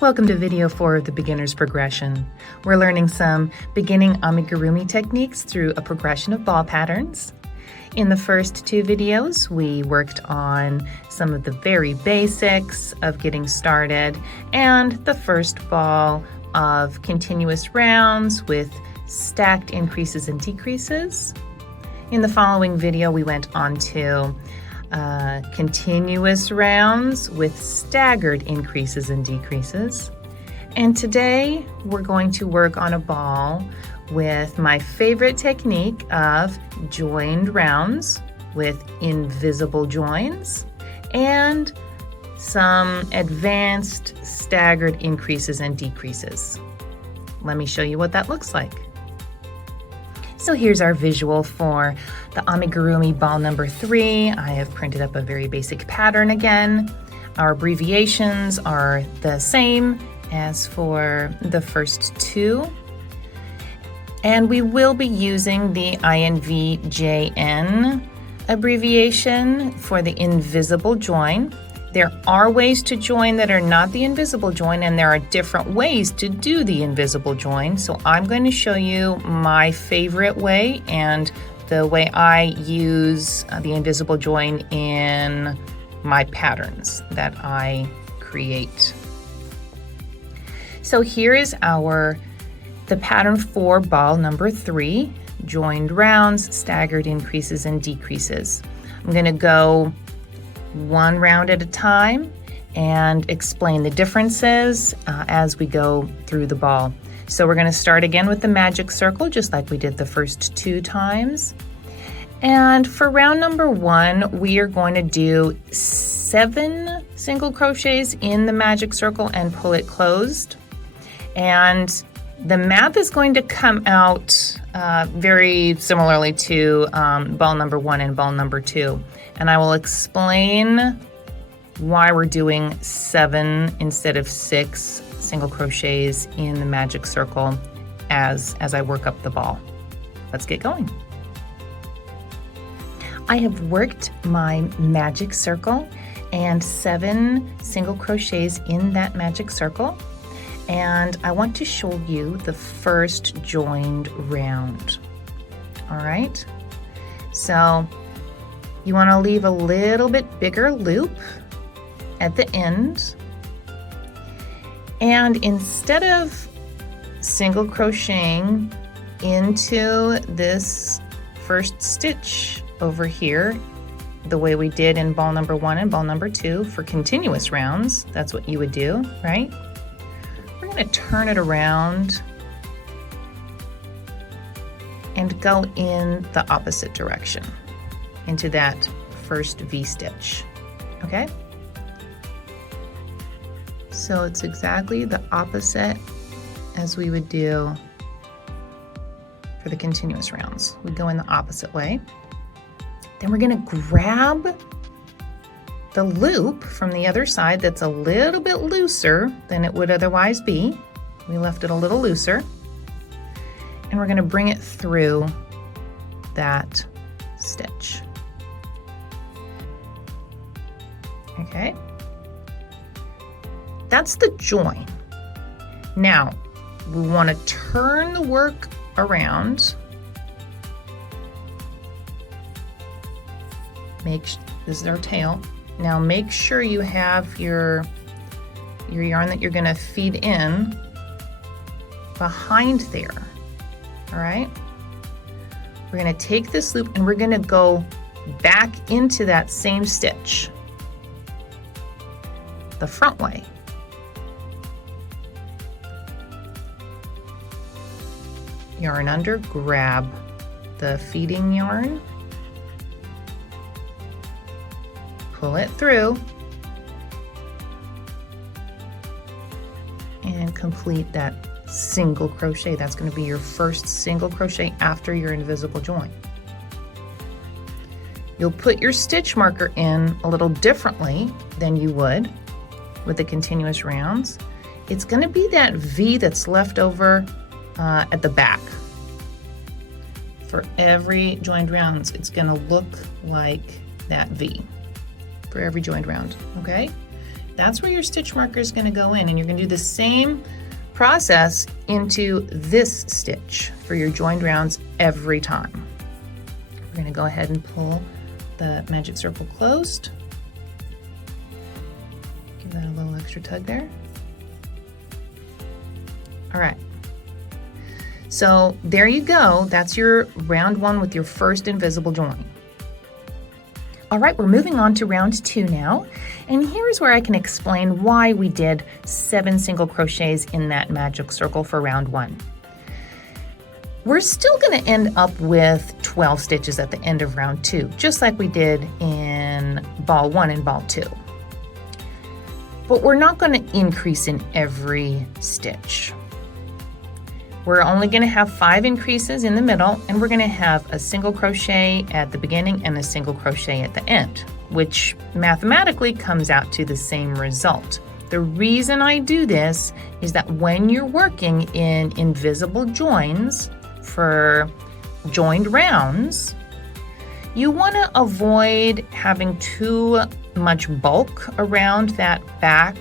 Welcome to video 4 of the beginner's progression. We're learning some beginning amigurumi techniques through a progression of ball patterns. In the first 2 videos, we worked on some of the very basics of getting started and the first ball of continuous rounds with stacked increases and decreases. In the following video, we went on to continuous rounds with staggered increases and decreases. And today we're going to work on a ball with my favorite technique of joined rounds with invisible joins and some advanced staggered increases and decreases. Let me show you what that looks like. So here's our visual for the amigurumi ball number 3. I have printed up a very basic pattern again. Our abbreviations are the same as for the first 2. And we will be using the INVJN abbreviation for the invisible join. There are ways to join that are not the invisible join, and there are different ways to do the invisible join. So I'm going to show you my favorite way and the way I use the invisible join in my patterns that I create. So here is the pattern for ball number 3, joined rounds, staggered increases and decreases. I'm going to go 1 round at a time and explain the differences as we go through the ball. So we're going to start again with the magic circle, just like we did the first 2 times. And for round number 1, we are going to do 7 single crochets in the magic circle and pull it closed. And the math is going to come out very similarly to ball number 1 and ball number 2. And I will explain why we're doing 7 instead of 6 single crochets in the magic circle as I work up the ball. Let's get going. I have worked my magic circle and 7 single crochets in that magic circle. And I want to show you the first joined round. All right, so you want to leave a little bit bigger loop at the end. And instead of single crocheting into this first stitch over here, the way we did in ball number 1 and ball number 2 for continuous rounds, that's what you would do, right? We're going to turn it around and go in the opposite direction into that first V-stitch, okay? So it's exactly the opposite as we would do for the continuous rounds. We go in the opposite way. Then we're gonna grab the loop from the other side that's a little bit looser than it would otherwise be. We left it a little looser. And we're gonna bring it through that stitch. Okay, that's the join. Now, we want to turn the work around. This is our tail. Now make sure you have your yarn that you're going to feed in behind there. All right, we're going to take this loop and we're going to go back into that same stitch the front way. Yarn under, grab the feeding yarn, pull it through, and complete that single crochet. That's going to be your first single crochet after your invisible join. You'll put your stitch marker in a little differently than you would with the continuous rounds. It's going to be that V that's left over at the back. For every joined rounds, it's going to look like that V for every joined round, okay? that's where your stitch marker is going to go in, and you're going to do the same process into this stitch for your joined rounds every time. We're going to go ahead and pull the magic circle closed. Give that a little extra tug there. All right. So there you go. That's your round 1 with your first invisible join. All right, we're moving on to round 2 now. And here's where I can explain why we did 7 single crochets in that magic circle for round 1. We're still going to end up with 12 stitches at the end of round 2, just like we did in ball 1 and ball 2. But we're not going to increase in every stitch. We're only going to have 5 increases in the middle, and we're going to have a single crochet at the beginning and a single crochet at the end, which mathematically comes out to the same result. The reason I do this is that when you're working in invisible joins for joined rounds, you want to avoid having too much bulk around that back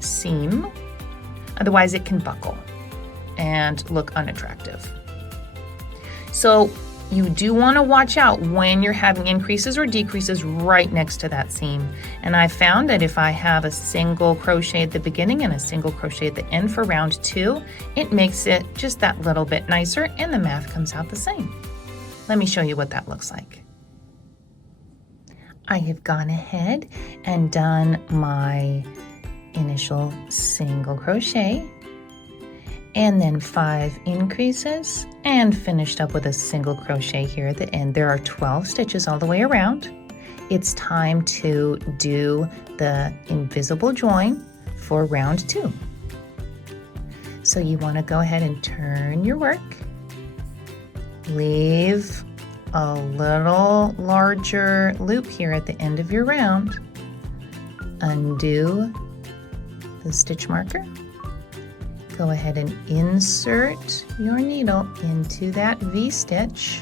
seam, otherwise it can buckle and look unattractive. So you do want to watch out when you're having increases or decreases right next to that seam. And I found that if I have a single crochet at the beginning and a single crochet at the end for round 2, it makes it just that little bit nicer and the math comes out the same. Let me show you what that looks like. I have gone ahead and done my initial single crochet and then 5 increases and finished up with a single crochet here at the end. There are 12 stitches all the way around. It's time to do the invisible join for round 2. So you want to go ahead and turn your work, leave a little larger loop here at the end of your round, undo the stitch marker, go ahead and insert your needle into that V-stitch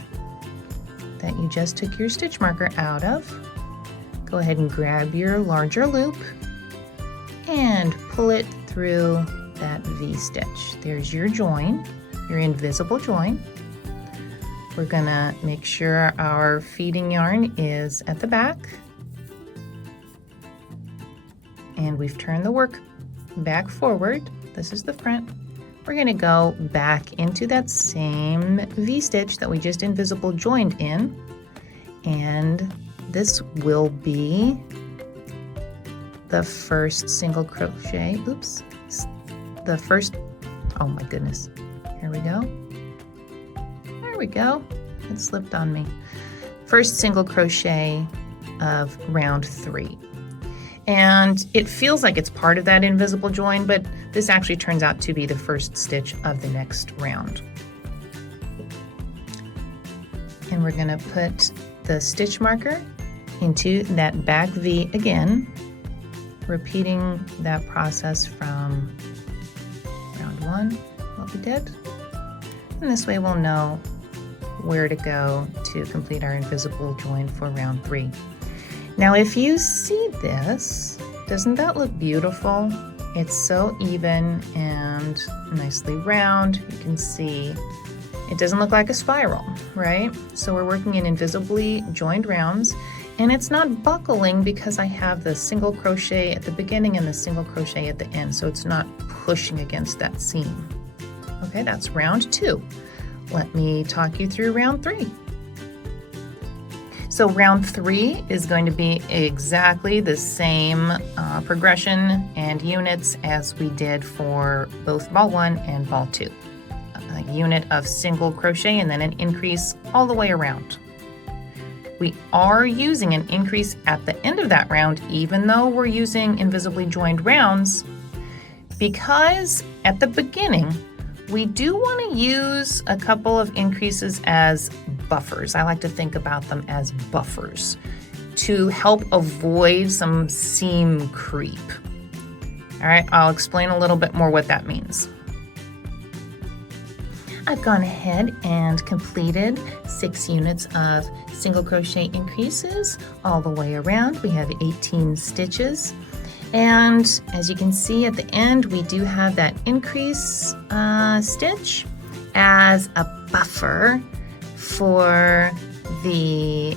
that you just took your stitch marker out of. Go ahead and grab your larger loop and pull it through that V-stitch. There's your join, your invisible join. We're gonna make sure our feeding yarn is at the back, and we've turned the work back forward. This is the front. We're going to go back into that same V-stitch that we just invisible joined in, and this will be the first single crochet. Oops, the first, oh my goodness, here we go. There we go, it slipped on me. First single crochet of round 3. And it feels like it's part of that invisible join, but this actually turns out to be the first stitch of the next round. And we're going to put the stitch marker into that back V again, repeating that process from round 1, what we did. And this way we'll know where to go to complete our invisible join for round 3. Now, if you see this, doesn't that look beautiful? It's so even and nicely round. You can see it doesn't look like a spiral, right? So we're working in invisibly joined rounds, and it's not buckling because I have the single crochet at the beginning and the single crochet at the end, so it's not pushing against that seam. Okay, that's round 2. Let me talk you through round 3. So round 3 is going to be exactly the same progression and units as we did for both ball 1 and ball 2. A unit of single crochet and then an increase all the way around. We are using an increase at the end of that round, even though we're using invisibly joined rounds, because at the beginning, we do want to use a couple of increases as buffers. I like to think about them as buffers to help avoid some seam creep. All right, I'll explain a little bit more what that means. I've gone ahead and completed 6 units of single crochet increases all the way around. We have 18 stitches. And as you can see at the end, we do have that increase stitch as a buffer for the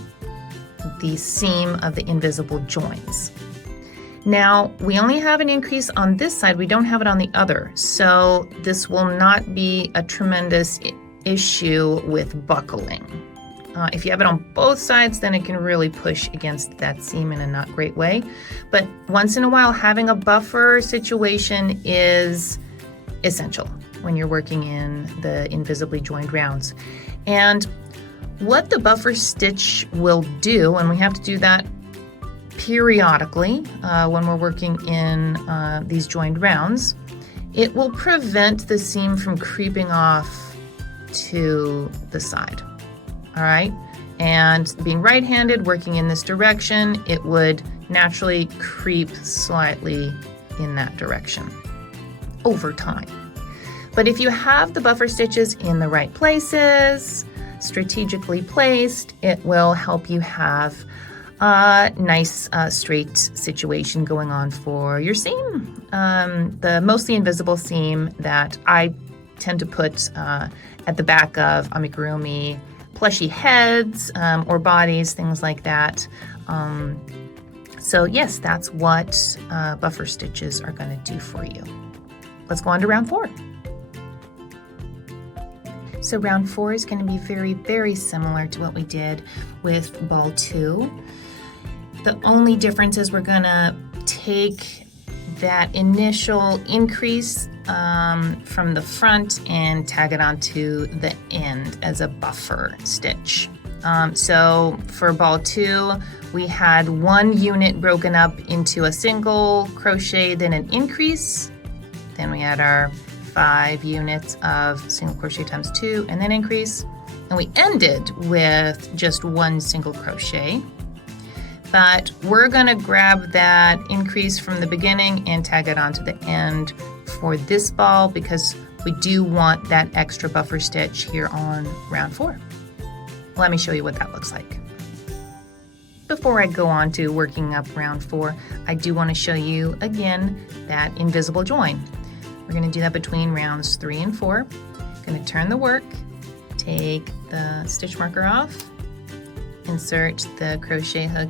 seam of the invisible joins. Now, we only have an increase on this side, we don't have it on the other, so this will not be a tremendous issue with buckling. If you have it on both sides, then it can really push against that seam in a not great way. But once in a while, having a buffer situation is essential when you're working in the invisibly joined rounds. And what the buffer stitch will do, and we have to do that periodically when we're working in these joined rounds, it will prevent the seam from creeping off to the side. All right, and being right-handed, working in this direction, it would naturally creep slightly in that direction over time. But if you have the buffer stitches in the right places, strategically placed, it will help you have a nice straight situation going on for your seam. The mostly invisible seam that I tend to put at the back of amigurumi plushy heads or bodies, things like that. So yes, that's what buffer stitches are going to do for you. Let's go on to round 4. So round 4 is going to be very, very similar to what we did with ball 2. The only difference is we're going to take that initial increase from the front and tag it onto the end as a buffer stitch. So for ball 2, we had 1 unit broken up into a single crochet, then an increase. Then we had our 5 units of single crochet times 2 and then increase. And we ended with just 1 single crochet. But we're going to grab that increase from the beginning and tag it onto the end for this ball because we do want that extra buffer stitch here on round 4. Let me show you what that looks like. Before I go on to working up round 4, I do want to show you again that invisible join. We're going to do that between rounds 3 and 4. Going to turn the work, take the stitch marker off, insert the crochet hook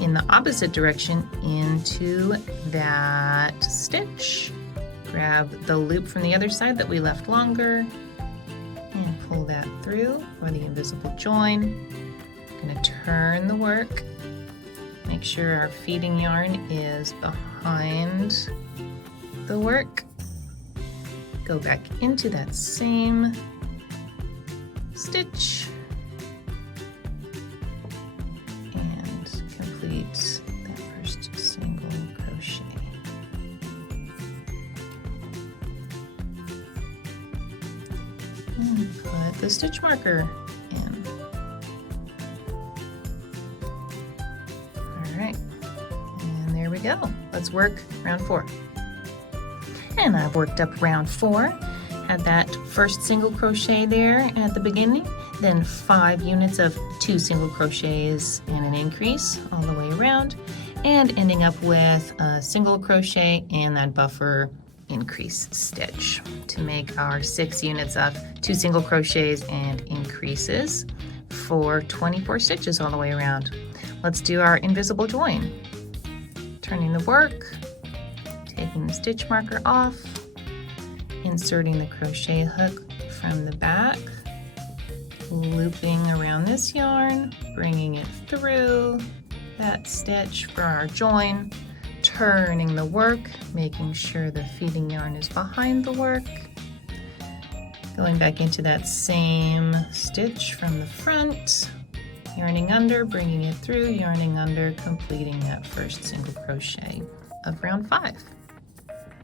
in the opposite direction into that stitch. Grab the loop from the other side that we left longer and pull that through for the invisible join. I'm going to turn the work, make sure our feeding yarn is behind the work. Go back into that same stitch and complete that first single crochet. And put the stitch marker in. All right, and there we go. Let's work round 4. And I've worked up round 4, had that first single crochet there at the beginning, then 5 units of 2 single crochets and an increase all the way around, and ending up with a single crochet and that buffer increase stitch to make our 6 units of 2 single crochets and increases for 24 stitches all the way around. Let's do our invisible join. Turning the work, taking the stitch marker off, inserting the crochet hook from the back, looping around this yarn, bringing it through that stitch for our join, turning the work, making sure the feeding yarn is behind the work, going back into that same stitch from the front, yarning under, bringing it through, yarning under, completing that first single crochet of round 5.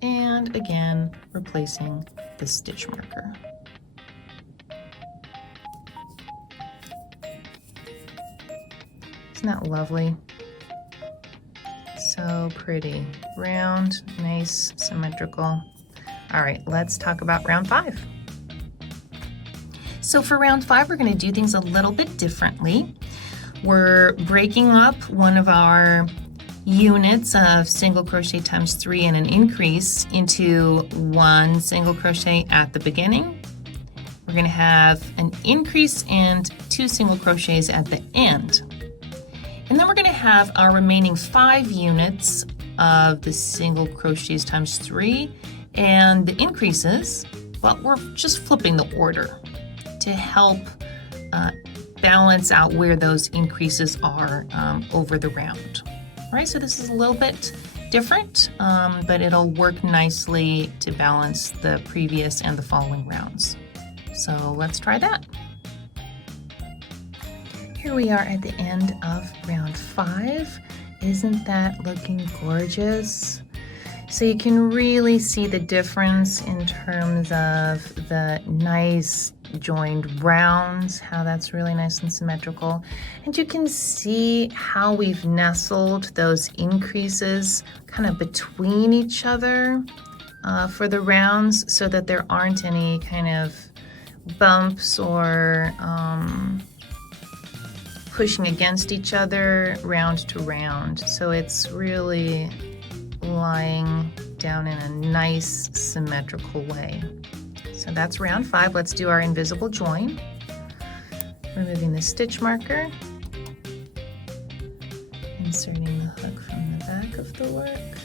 And again, replacing the stitch marker. Isn't that lovely? So pretty. Round, nice, symmetrical. All right, let's talk about round 5. So for round 5, we're going to do things a little bit differently. We're breaking up one of our units of single crochet times 3 and an increase into 1 single crochet at the beginning. We're going to have an increase and 2 single crochets at the end. And then we're going to have our remaining 5 units of the single crochets times 3 and the increases, but we're just flipping the order to help balance out where those increases are over the round. All right, so this is a little bit different, but it'll work nicely to balance the previous and the following rounds. So let's try that. Here we are at the end of round 5. Isn't that looking gorgeous? So you can really see the difference in terms of the nice joined rounds, how that's really nice and symmetrical. And you can see how we've nestled those increases kind of between each other for the rounds so that there aren't any kind of bumps or pushing against each other round to round. So it's really lying down in a nice symmetrical way. So that's round 5. Let's do our invisible join. Removing the stitch marker, inserting the hook from the back of the work,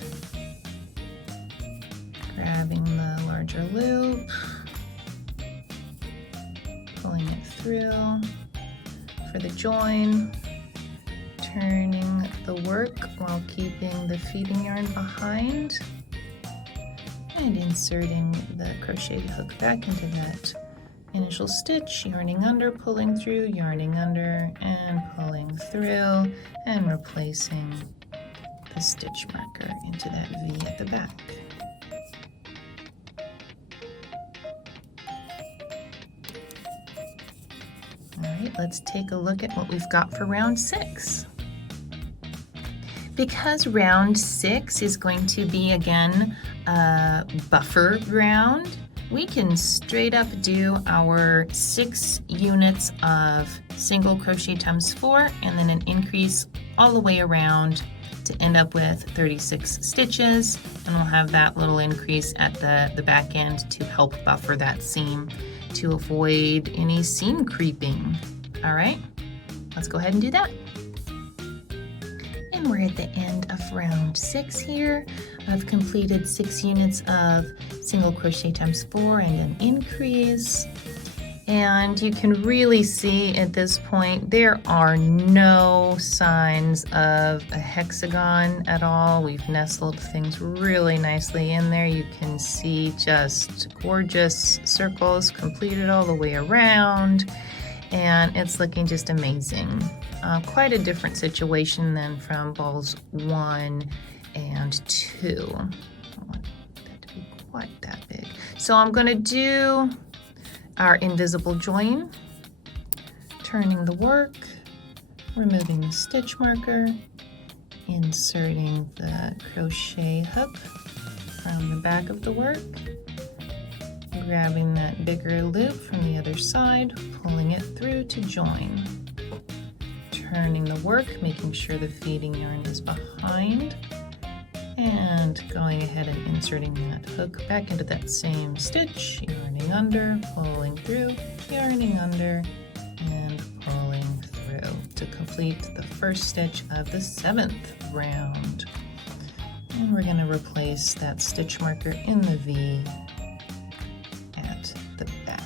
grabbing the larger loop, pulling it through for the join, turning the work while keeping the feeding yarn behind, and inserting the crocheted hook back into that initial stitch, yarning under, pulling through, yarning under, and pulling through, and replacing the stitch marker into that V at the back. All right, let's take a look at what we've got for round 6. Because round 6 is going to be, again, a buffer round, we can straight up do our 6 units of single crochet times 4 and then an increase all the way around to end up with 36 stitches, and we'll have that little increase at the back end to help buffer that seam to avoid any seam creeping. All right, let's go ahead and do that. And we're at the end of round 6 here. I've completed 6 units of single crochet times 4 and an increase. And you can really see at this point there are no signs of a hexagon at all. We've nestled things really nicely in there. You can see just gorgeous circles completed all the way around, and it's looking just amazing. Quite a different situation than from balls 1 and 2. I don't want that to be quite that big. So I'm going to do our invisible join, turning the work, removing the stitch marker, inserting the crochet hook from the back of the work, grabbing that bigger loop from the other side, pulling it through to join, turning the work, making sure the feeding yarn is behind, and going ahead and inserting that hook back into that same stitch, yarning under, pulling through, yarning under, and pulling through to complete the first stitch of the 7th round. And we're going to replace that stitch marker in the V at the back.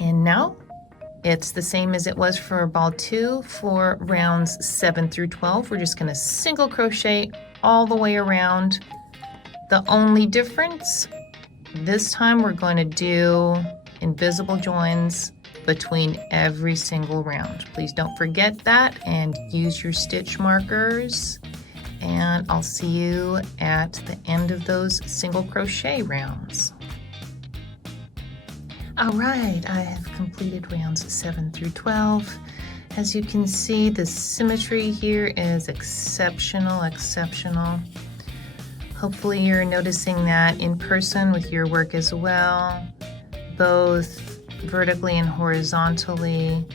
And now it's the same as it was for ball 2 for rounds 7 through 12. We're just going to single crochet all the way around. The only difference, this time we're going to do invisible joins between every single round. Please don't forget that and use your stitch markers. And I'll see you at the end of those single crochet rounds. All right, I have completed rounds 7 through 12. As you can see, the symmetry here is exceptional. Hopefully you're noticing that in person with your work as well. Both vertically and horizontally.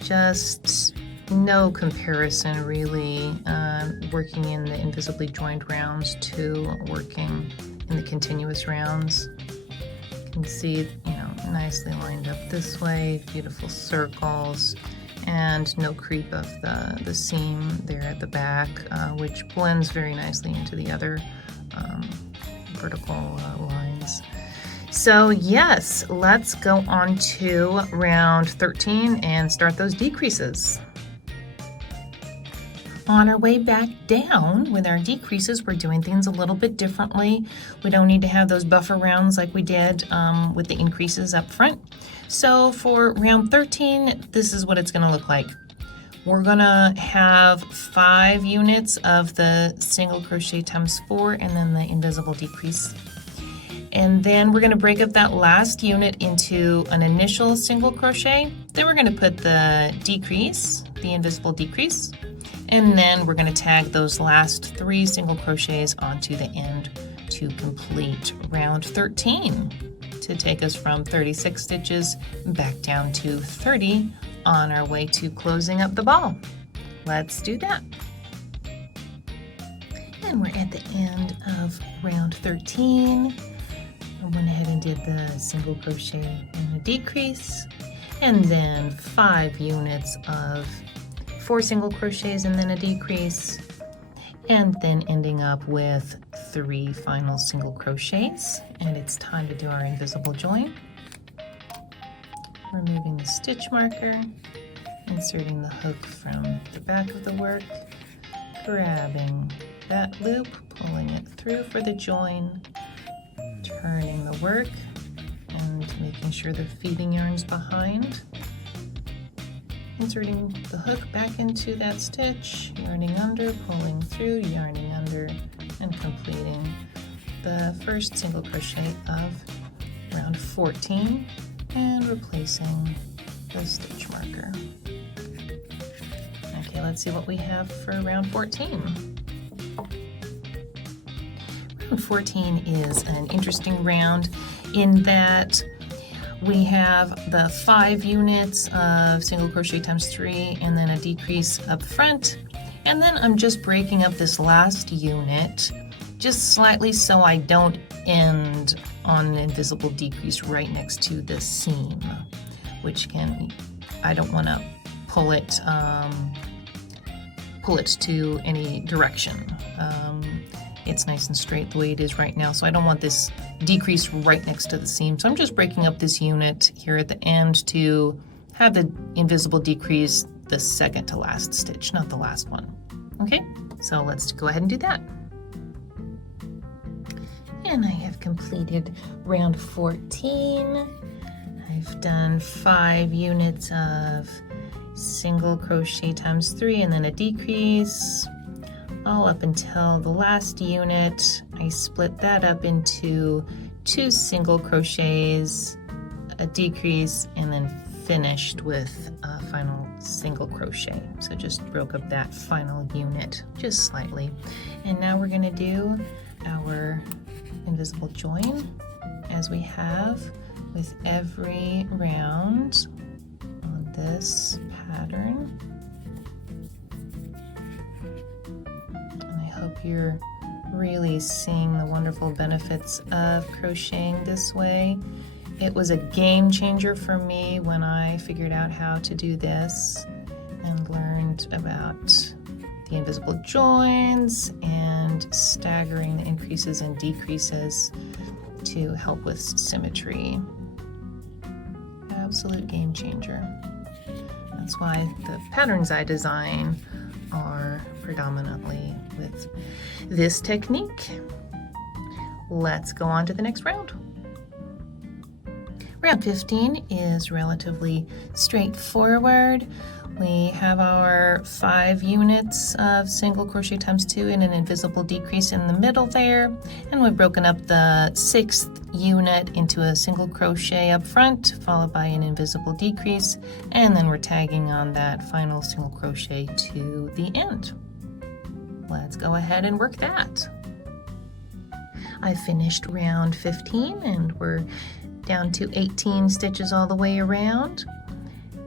Just no comparison really, working in the invisibly joined rounds to working in the continuous rounds. You can see, you know, nicely lined up this way, beautiful circles, and no creep of the seam there at the back, which blends very nicely into the other vertical lines. So yes, let's go on to round 13 and start those decreases. On our way back down with our decreases, we're doing things a little bit differently. We don't need to have those buffer rounds like we did with the increases up front. So for round 13, this is what it's going to look like. We're going to have 5 units of the single crochet times 4 and then the invisible decrease. And then we're going to break up that last unit into an initial single crochet. Then we're going to put the decrease, the invisible decrease, and then we're going to tag those last 3 single crochets onto the end to complete round 13, to take us from 36 stitches back down to 30 on our way to closing up the ball. Let's do that. And we're at the end of round 13. I went ahead and did the single crochet and a decrease, and then 5 units of 4 single crochets and then a decrease, and then ending up with 3 final single crochets. And it's time to do our invisible join. Removing the stitch marker, inserting the hook from the back of the work, grabbing that loop, pulling it through for the join, turning the work and making sure the feeding yarn's behind, inserting the hook back into that stitch, yarning under, pulling through, yarning under, and completing the first single crochet of round 14 and replacing the stitch marker. Okay, let's see what we have for round 14. Round 14 is an interesting round in that we have the 5 units of single crochet times 3 and then a decrease up front, and then I'm just breaking up this last unit just slightly so I don't end on an invisible decrease right next to the seam, which I don't want to pull it to any direction. It's nice and straight the way it is right now, so I don't want this decrease right next to the seam. So I'm just breaking up this unit here at the end to have the invisible decrease the second to last stitch, not the last one. Okay, so let's go ahead and do that. And I have completed round 14. I've done 5 units of single crochet times 3 and then a decrease, all up until the last unit. I split that up into 2 single crochets, a decrease, and then finished with a final single crochet. So just broke up that final unit just slightly. And now we're going to do our invisible join as we have with every round on this pattern. And I hope you're really seeing the wonderful benefits of crocheting this way. It was a game changer for me when I figured out how to do this and learned about the invisible joins and staggering the increases and decreases to help with symmetry. Absolute game changer. That's why the patterns I design are predominantly with this technique. Let's go on to the next round. Round 15 is relatively straightforward. We have our 5 units of single crochet times 2 and an invisible decrease in the middle there, and we've broken up the 6th unit into a single crochet up front followed by an invisible decrease, and then we're tagging on that final single crochet to the end. Let's go ahead and work that. I finished round 15 and we're down to 18 stitches all the way around.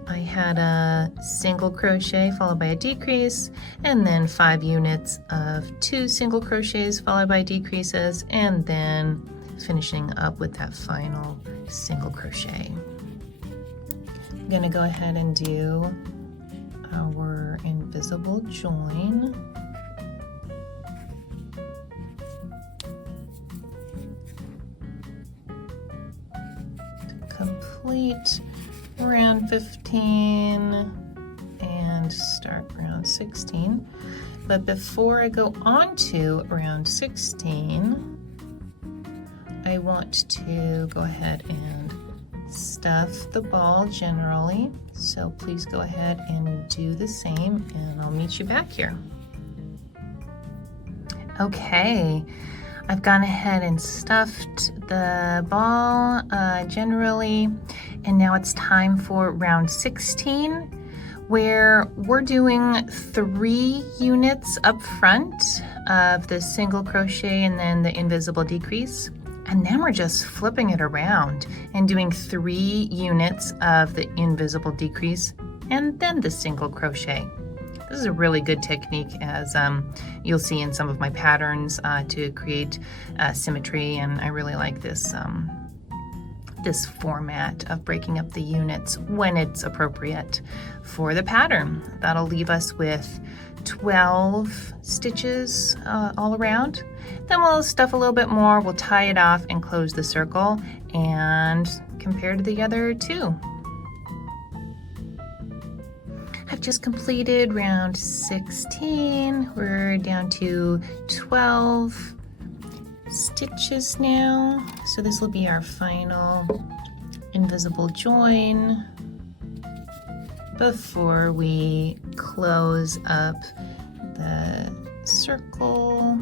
I had a single crochet followed by a decrease, and then 5 units of 2 single crochets followed by decreases, and then finishing up with that final single crochet. I'm going to go ahead and do our invisible join. Complete round 15 and start round 16. But before I go on to round 16, I want to go ahead and stuff the ball generally. So please go ahead and do the same, and I'll meet you back here. Okay. I've gone ahead and stuffed the ball generally, and now it's time for round 16, where we're doing 3 units up front of the single crochet and then the invisible decrease, and then we're just flipping it around and doing 3 units of the invisible decrease and then the single crochet. This is a really good technique, as you'll see in some of my patterns, to create symmetry, and I really like this this format of breaking up the units when it's appropriate for the pattern. That'll leave us with 12 stitches all around. Then we'll stuff a little bit more, we'll tie it off and close the circle and compare to the other 2. I've just completed round 16. We're down to 12 stitches now. So this will be our final invisible join before we close up the circle.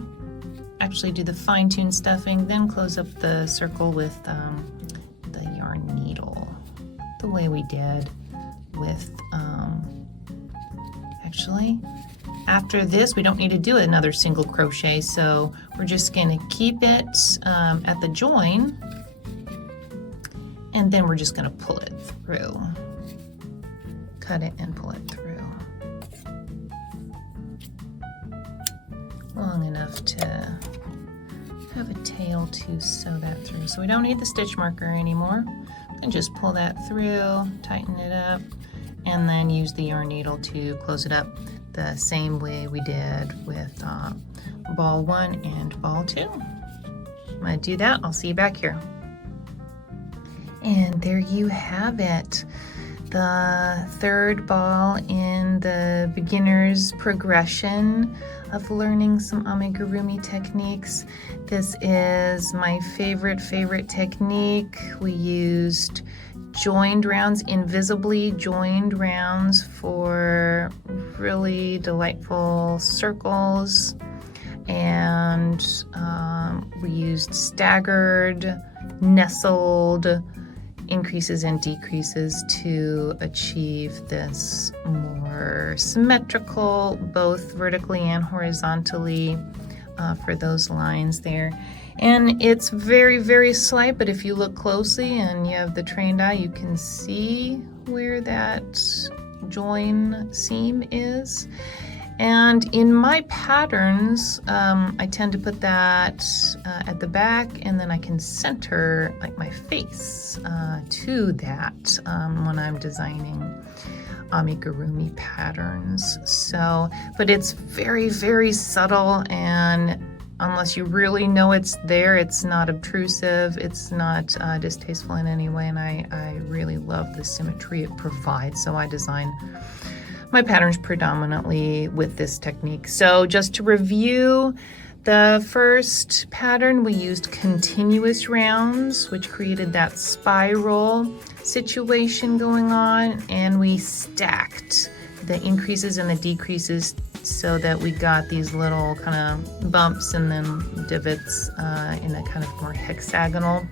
Actually do the fine-tune stuffing, then close up the circle with the yarn needle, the way we did with actually, after this, we don't need to do another single crochet, so we're just going to keep it at the join, and then we're just going to pull it through. Cut it and pull it through. Long enough to have a tail to sew that through. So we don't need the stitch marker anymore. And just pull that through, tighten it up, and then use the yarn needle to close it up the same way we did with ball 1 and ball 2. I'm going to do that. I'll see you back here. And there you have it. The third ball in the beginner's progression of learning some amigurumi techniques. This is my favorite technique. We used joined rounds, invisibly joined rounds, for really delightful circles, and we used staggered, nestled increases and decreases to achieve this more symmetrical, both vertically and horizontally, for those lines there. And it's very slight, but if you look closely and you have the trained eye, you can see where that join seam is. And in my patterns, I tend to put that at the back, and then I can center like my face to that when I'm designing amigurumi patterns. So, but it's very subtle, and unless you really know it's there, it's not obtrusive, it's not distasteful in any way, and I really love the symmetry it provides. So I design my patterns predominantly with this technique. So just to review, the first pattern we used continuous rounds, which created that spiral situation going on, and we stacked the increases and the decreases so that we got these little kind of bumps and then divots in a kind of more hexagonal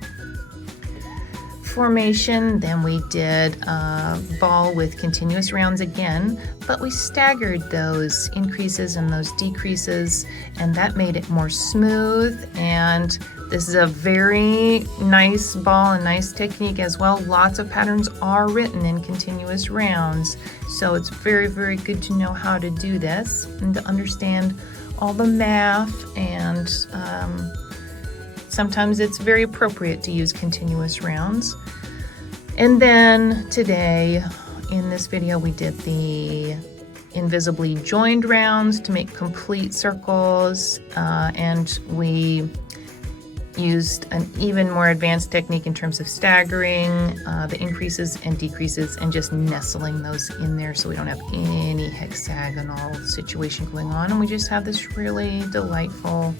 formation. Then we did a ball with continuous rounds again, but we staggered those increases and those decreases, and that made it more smooth. And this is a very nice ball, a nice technique as well. Lots of patterns are written in continuous rounds, so it's very, very good to know how to do this and to understand all the math, and sometimes it's very appropriate to use continuous rounds. And then today in this video we did the invisibly joined rounds to make complete circles, and we used an even more advanced technique in terms of staggering the increases and decreases and just nestling those in there so we don't have any hexagonal situation going on, and we just have this really delightful,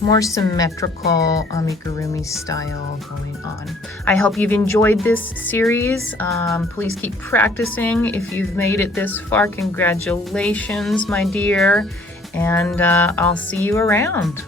more symmetrical amigurumi style going on. I hope you've enjoyed this series. Please keep practicing. If you've made it this far, congratulations, my dear, and I'll see you around.